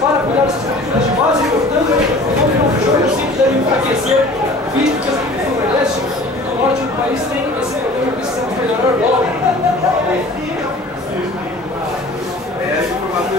Para cuidar dessas categorias de base, portanto, o nome do jogo sempre deve enfraquecer, visto que as equipes do Nordeste e do Norte do país têm esse problema que precisamos melhorar logo. Essa informação